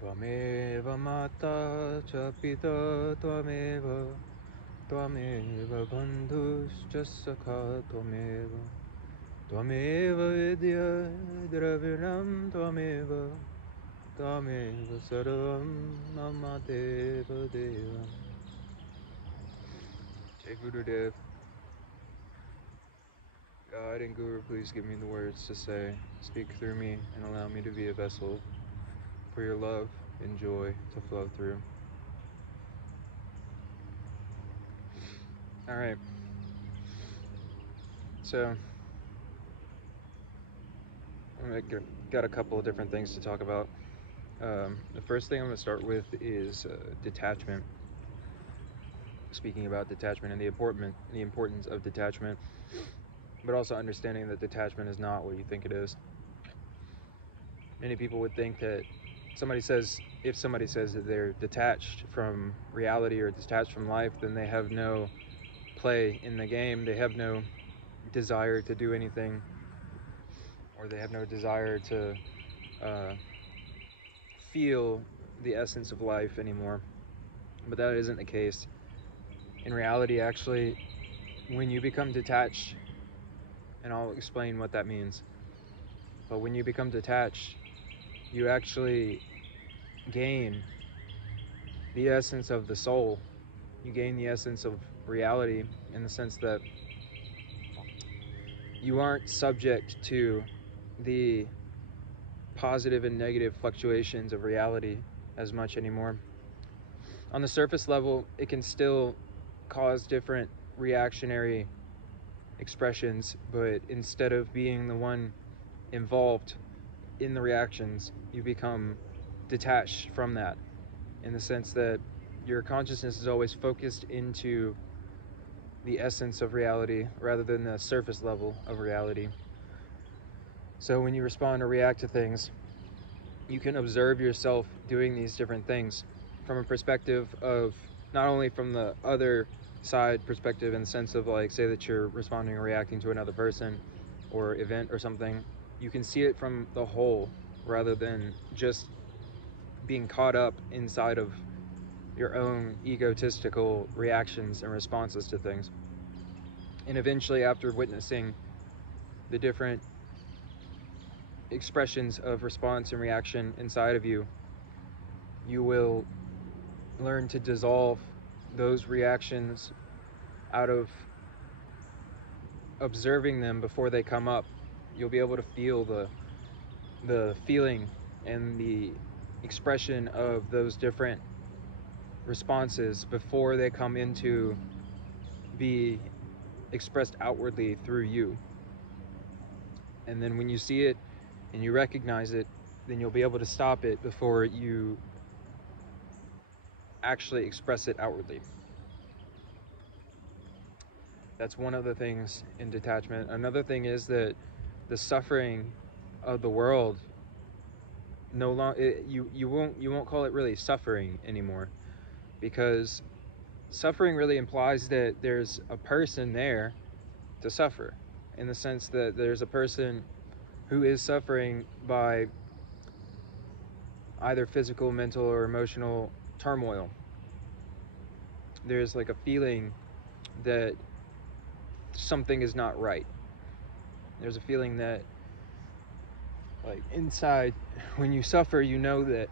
Tvameva mata cha pita tvameva, tvameva bandhuscha sakha tvameva, tvameva vidya dravinam tvameva, tvameva sarvam mama deva deva. Jai Gurudev. God and Guru, please give me the words to say. Speak through me and allow me to be a vessel for your love and joy to flow through. Alright. So, I got a couple of different things to talk about. The first thing I'm going to start with is detachment. Speaking about detachment and the importance of detachment, but also understanding that detachment is not what you think it is. Many people would think that if somebody says that they're detached from reality or detached from life, then they have no play in the game, they have no desire to do anything, or they have no desire to feel the essence of life anymore. But that isn't the case. In reality, actually, when you become detached, and I'll explain what that means, but when you become detached, you actually gain the essence of the soul. You gain the essence of reality in the sense that you aren't subject to the positive and negative fluctuations of reality as much anymore. On the surface level, it can still cause different reactionary expressions, but instead of being the one involved in the reactions, you become detached from that, in the sense that your consciousness is always focused into the essence of reality rather than the surface level of reality. So when you respond or react to things, you can observe yourself doing these different things from a perspective of not only from the other side perspective, in the sense of, like, say that you're responding or reacting to another person or event or something, you can see it from the whole rather than just being caught up inside of your own egotistical reactions and responses to things. And eventually, after witnessing the different expressions of response and reaction inside of you, you will learn to dissolve those reactions out of observing them before they come up. You'll be able to feel the feeling and the expression of those different responses before they come into be expressed outwardly through you. And then when you see it and you recognize it, then you'll be able to stop it before you actually express it outwardly. That's one of the things in detachment. Another thing is that the suffering of the world no longer, you won't call it really suffering anymore, because suffering really implies that there's a person there to suffer, in the sense that there's a person who is suffering by either physical, mental, or emotional turmoil. There's like a feeling that something is not right. There's a feeling that, like, inside, when you suffer, you know that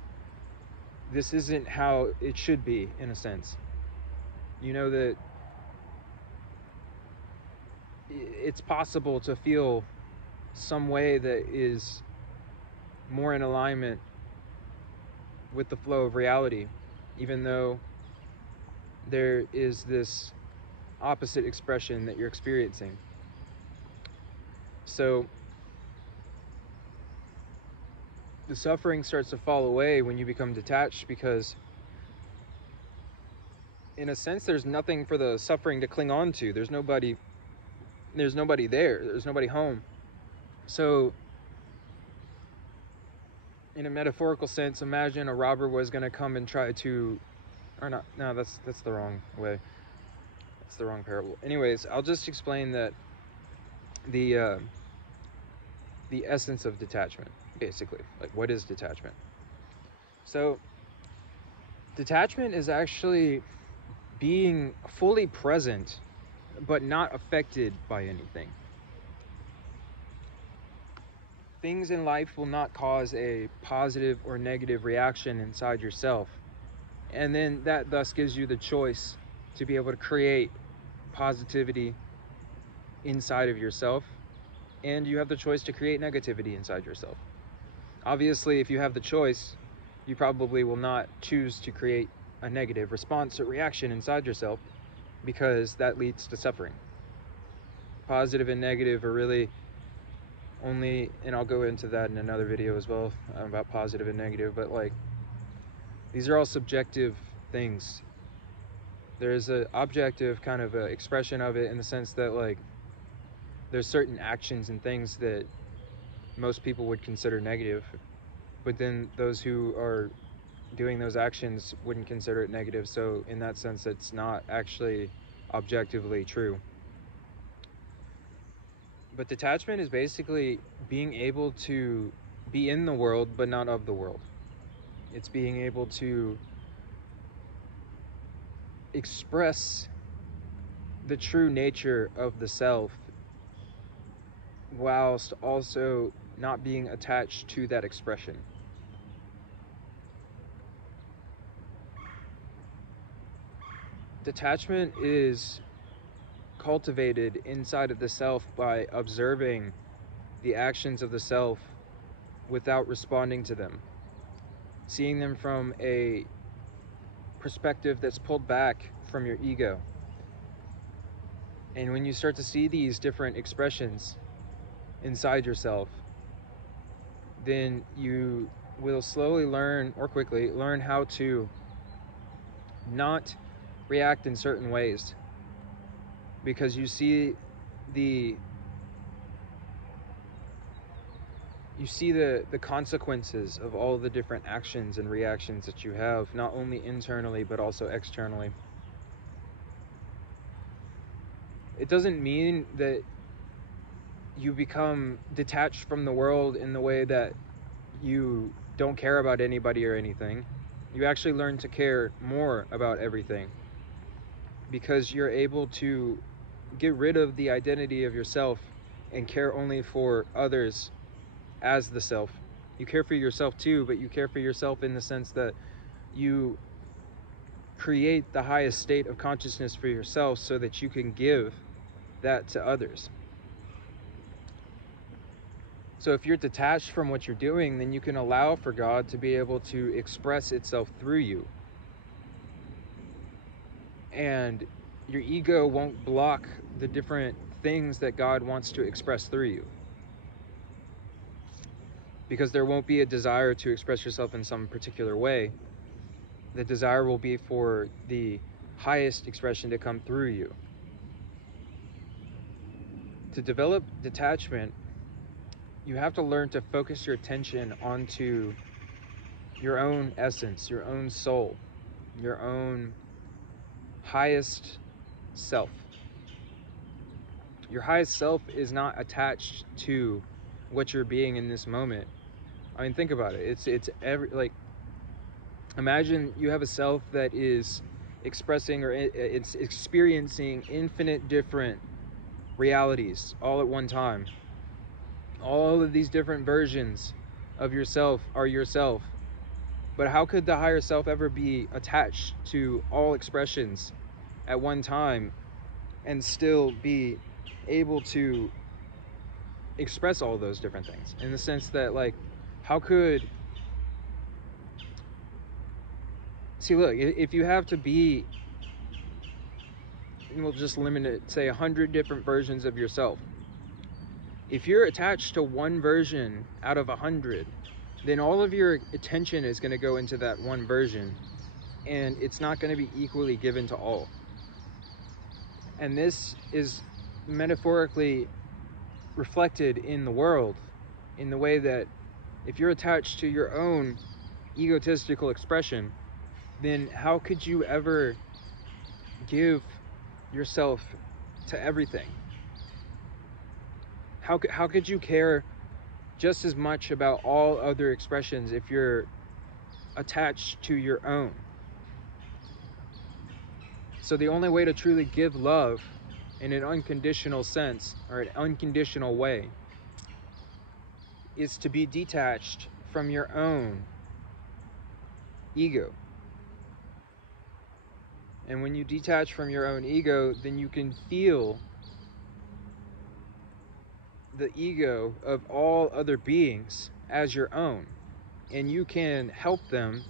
this isn't how it should be, in a sense. You know that it's possible to feel some way that is more in alignment with the flow of reality, even though there is this opposite expression that you're experiencing. So the suffering starts to fall away when you become detached, because in a sense there's nothing for the suffering to cling on to. There's nobody there. There's nobody home. So in a metaphorical sense, imagine a robber was going to come and try to, or not, no, that's the wrong way. That's the wrong parable. Anyways, I'll just explain that the essence of detachment, basically. Like, what is detachment? So detachment is actually being fully present but not affected by anything. Things in life will not cause a positive or negative reaction inside yourself. And then that thus gives you the choice to be able to create positivity inside of yourself. And you have the choice to create negativity inside yourself. Obviously, if you have the choice, you probably will not choose to create a negative response or reaction inside yourself, because that leads to suffering. Positive and negative are really only, and I'll go into that in another video as well about positive and negative, but like, these are all subjective things. There's an objective kind of a expression of it in the sense that like there's certain actions and things that most people would consider negative, but then those who are doing those actions wouldn't consider it negative. So in that sense, it's not actually objectively true. But detachment is basically being able to be in the world but not of the world. It's being able to express the true nature of the self whilst also not being attached to that expression. Detachment is cultivated inside of the self by observing the actions of the self without responding to them, seeing them from a perspective that's pulled back from your ego. And when you start to see these different expressions inside yourself, then you will slowly learn, or quickly learn, how to not react in certain ways, because you see the consequences of all the different actions and reactions that you have, not only internally but also externally. It doesn't mean that you become detached from the world in the way that you don't care about anybody or anything. You actually learn to care more about everything, because you're able to get rid of the identity of yourself and care only for others as the self. You care for yourself too, but you care for yourself in the sense that you create the highest state of consciousness for yourself so that you can give that to others. So if you're detached from what you're doing, then you can allow for God to be able to express itself through you. And your ego won't block the different things that God wants to express through you, because there won't be a desire to express yourself in some particular way. The desire will be for the highest expression to come through you. To develop detachment, you have to learn to focus your attention onto your own essence, your own soul, your own highest self. Your highest self is not attached to what you're being in this moment. I mean, think about it. It's every, like, imagine you have a self that is expressing, or it's experiencing infinite different realities all at one time. All of these different versions of yourself are yourself. But how could the higher self ever be attached to all expressions at one time and still be able to express all those different things? In the sense that, like, how could... See, look, if you have to be, we'll just limit it, say 100 different versions of yourself. If you're attached to one version out of 100, then all of your attention is going to go into that one version, and it's not going to be equally given to all. And this is metaphorically reflected in the world, in the way that if you're attached to your own egotistical expression, then how could you ever give yourself to everything? How could you care just as much about all other expressions if you're attached to your own. So the only way to truly give love in an unconditional sense, or an unconditional way, is to be detached from your own ego. And when you detach from your own ego, then you can feel the ego of all other beings as your own. And you can help them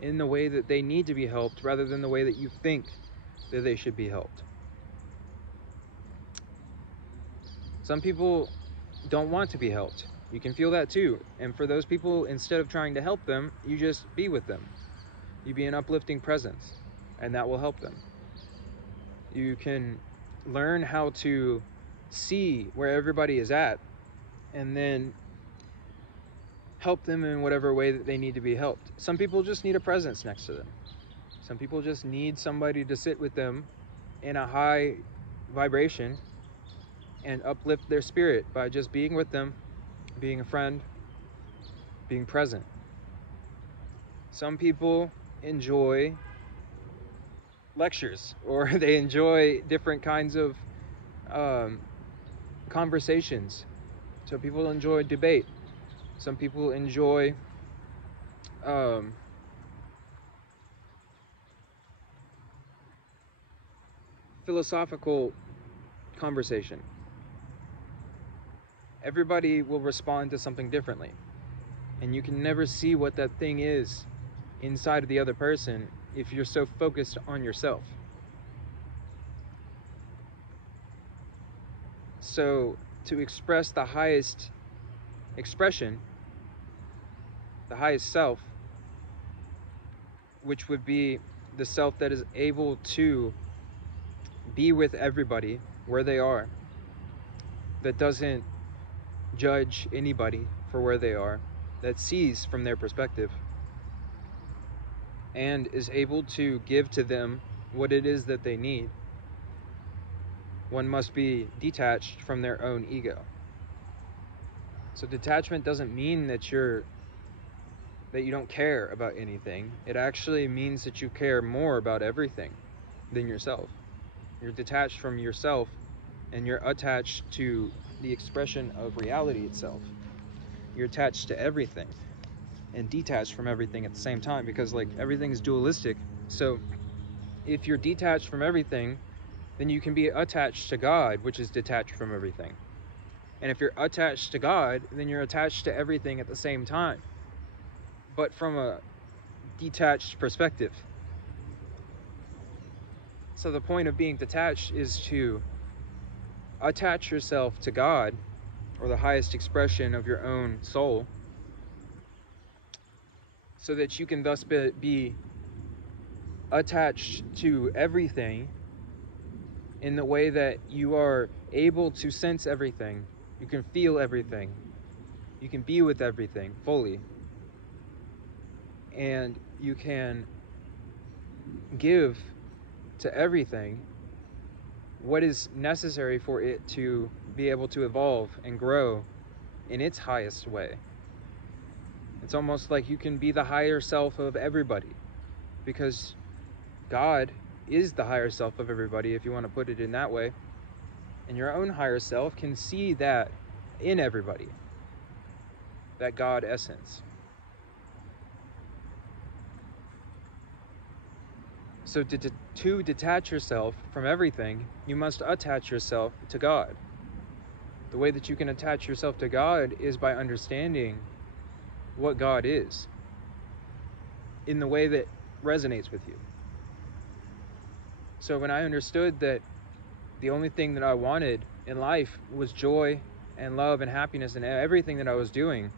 in the way that they need to be helped rather than the way that you think that they should be helped. Some people don't want to be helped. You can feel that too. And for those people, instead of trying to help them, you just be with them. You be an uplifting presence, and that will help them. You can learn how to see where everybody is at and then help them in whatever way that they need to be helped. Some people just need a presence next to them. Some people just need somebody to sit with them in a high vibration and uplift their spirit by just being with them, being a friend, being present. Some people enjoy lectures, or they enjoy different kinds of conversations. So people enjoy debate. Some people enjoy philosophical conversation. Everybody will respond to something differently, and you can never see what that thing is inside of the other person if you're so focused on yourself. So to express the highest expression, the highest self, which would be the self that is able to be with everybody where they are, that doesn't judge anybody for where they are, that sees from their perspective, and is able to give to them what it is that they need. One must be detached from their own ego. So detachment doesn't mean that you don't care about anything. It actually means that you care more about everything than yourself. You're detached from yourself, and you're attached to the expression of reality itself. You're attached to everything and detached from everything at the same time, because like everything is dualistic. So if you're detached from everything, then you can be attached to God, which is detached from everything. And if you're attached to God, then you're attached to everything at the same time, but from a detached perspective. So the point of being detached is to attach yourself to God, or the highest expression of your own soul, so that you can thus be attached to everything in the way that you are able to sense everything, you can feel everything, you can be with everything fully, and you can give to everything what is necessary for it to be able to evolve and grow in its highest way. It's almost like you can be the higher self of everybody, because God is the higher self of everybody, if you want to put it in that way. And your own higher self can see that in everybody, that God essence. So to detach yourself from everything, you must attach yourself to God. The way that you can attach yourself to God is by understanding what God is in the way that resonates with you. So when I understood that the only thing that I wanted in life was joy and love and happiness, and everything that I was doing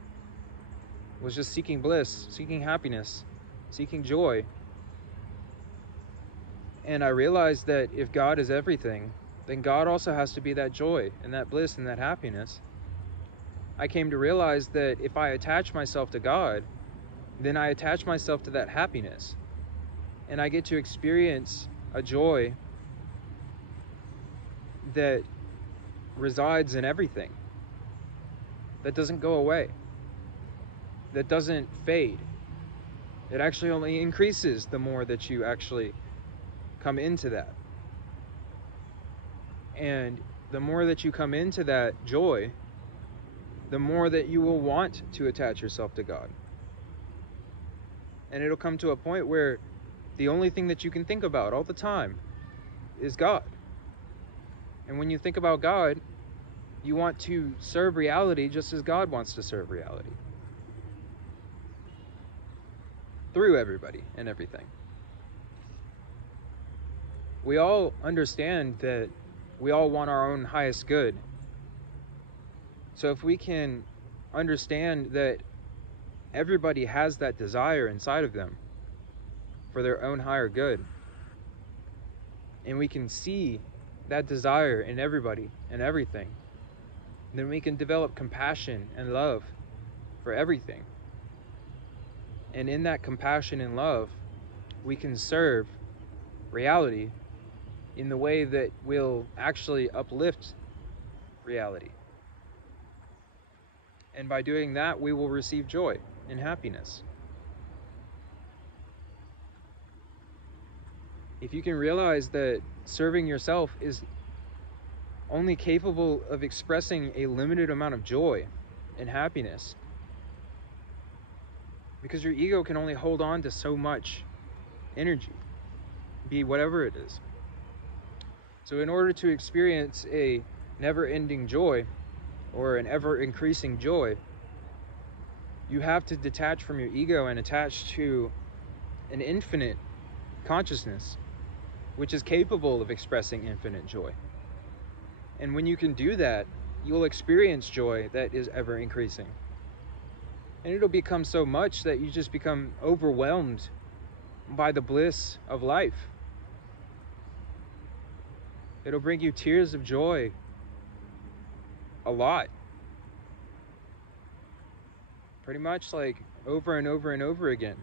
was just seeking bliss, seeking happiness, seeking joy, and I realized that if God is everything, then God also has to be that joy and that bliss and that happiness. I came to realize that if I attach myself to God, then I attach myself to that happiness, and I get to experience a joy that resides in everything, that doesn't go away, that doesn't fade. It actually only increases the more that you actually come into that. And the more that you come into that joy, the more that you will want to attach yourself to God. And it'll come to a point where the only thing that you can think about all the time is God. And when you think about God, you want to serve reality just as God wants to serve reality. Through everybody and everything. We all understand that we all want our own highest good. So if we can understand that everybody has that desire inside of them for their own higher good, and we can see that desire in everybody and everything, then we can develop compassion and love for everything. And in that compassion and love, we can serve reality in the way that will actually uplift reality. And by doing that, we will receive joy and happiness. If you can realize that serving yourself is only capable of expressing a limited amount of joy and happiness, because your ego can only hold on to so much energy, be whatever it is. So in order to experience a never-ending joy or an ever-increasing joy, you have to detach from your ego and attach to an infinite consciousness, which is capable of expressing infinite joy. And when you can do that, you'll experience joy that is ever increasing. And it'll become so much that you just become overwhelmed by the bliss of life. It'll bring you tears of joy a lot. Pretty much like over and over and over again,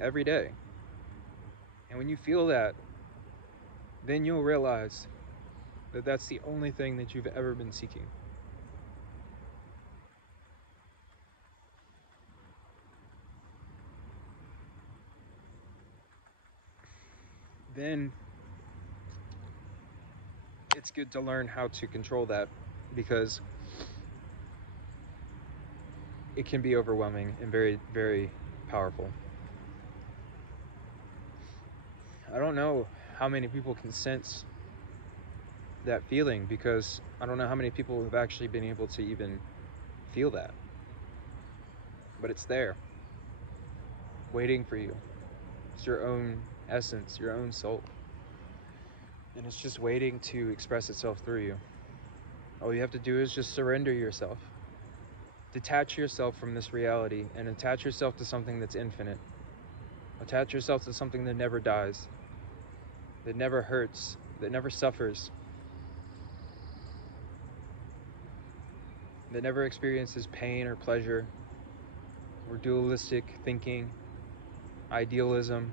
every day. And when you feel that, then you'll realize that that's the only thing that you've ever been seeking. Then it's good to learn how to control that, because it can be overwhelming and very, very powerful. I don't know how many people can sense that feeling, because I don't know how many people have actually been able to even feel that. But it's there, waiting for you. It's your own essence, your own soul. And it's just waiting to express itself through you. All you have to do is just surrender yourself. Detach yourself from this reality and attach yourself to something that's infinite. Attach yourself to something that never dies, that never hurts, that never suffers, that never experiences pain or pleasure or dualistic thinking, idealism,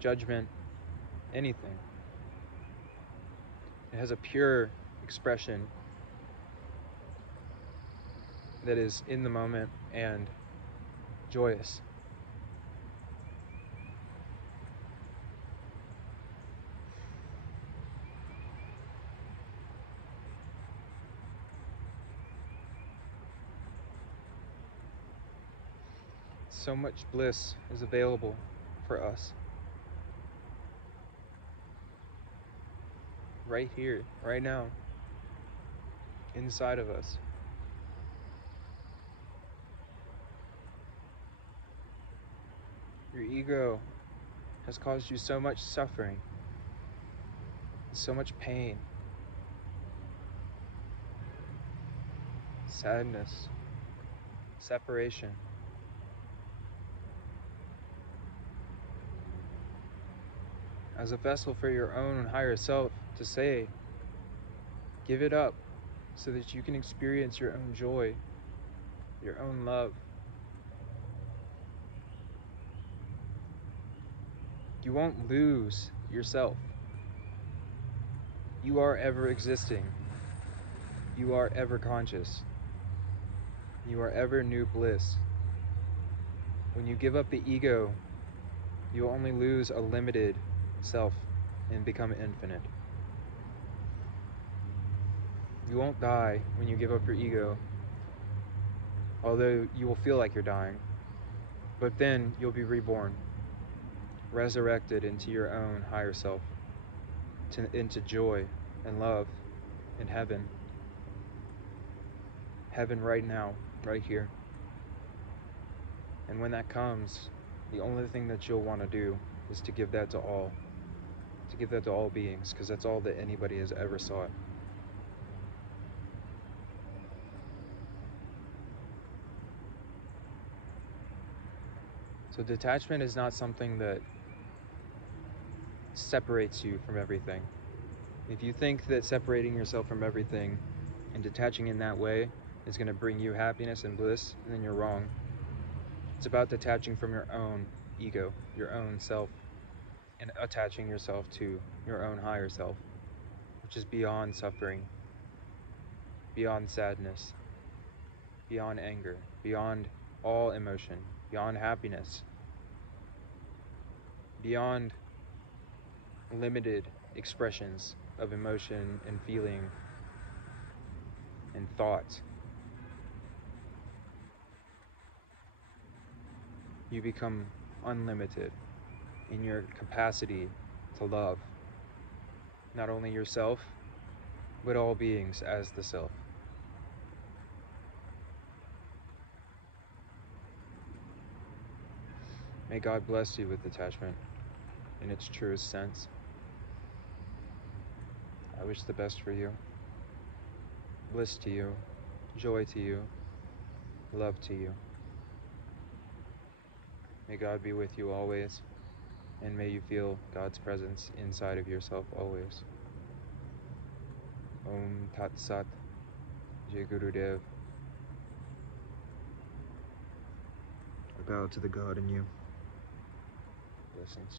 judgment, anything. It has a pure expression that is in the moment and joyous. So much bliss is available for us. Right here, right now, inside of us. Your ego has caused you so much suffering, so much pain, sadness, separation. As a vessel for your own higher self to say, give it up so that you can experience your own joy, your own love. You won't lose yourself. You are ever existing. You are ever conscious. You are ever new bliss. When you give up the ego, you will only lose a limited self and become infinite. You won't die when you give up your ego, although you will feel like you're dying. But then you'll be reborn, resurrected into your own higher self, into joy and love and heaven. Heaven right now, right here. And when that comes, the only thing that you'll want to do is to give that to all. To give that to all beings, because that's all that anybody has ever sought. So detachment is not something that separates you from everything. If you think that separating yourself from everything and detaching in that way is going to bring you happiness and bliss, then you're wrong. It's about detaching from your own ego, your own self, and attaching yourself to your own higher self, which is beyond suffering, beyond sadness, beyond anger, beyond all emotion, beyond happiness, beyond limited expressions of emotion and feeling and thought. You become unlimited in your capacity to love not only yourself, but all beings as the self. May God bless you with detachment in its truest sense. I wish the best for you. Bliss to you, joy to you, love to you. May God be with you always, and may you feel God's presence inside of yourself always. Om Tat Sat, Jai Gurudev. I bow to the God in you. Blessings.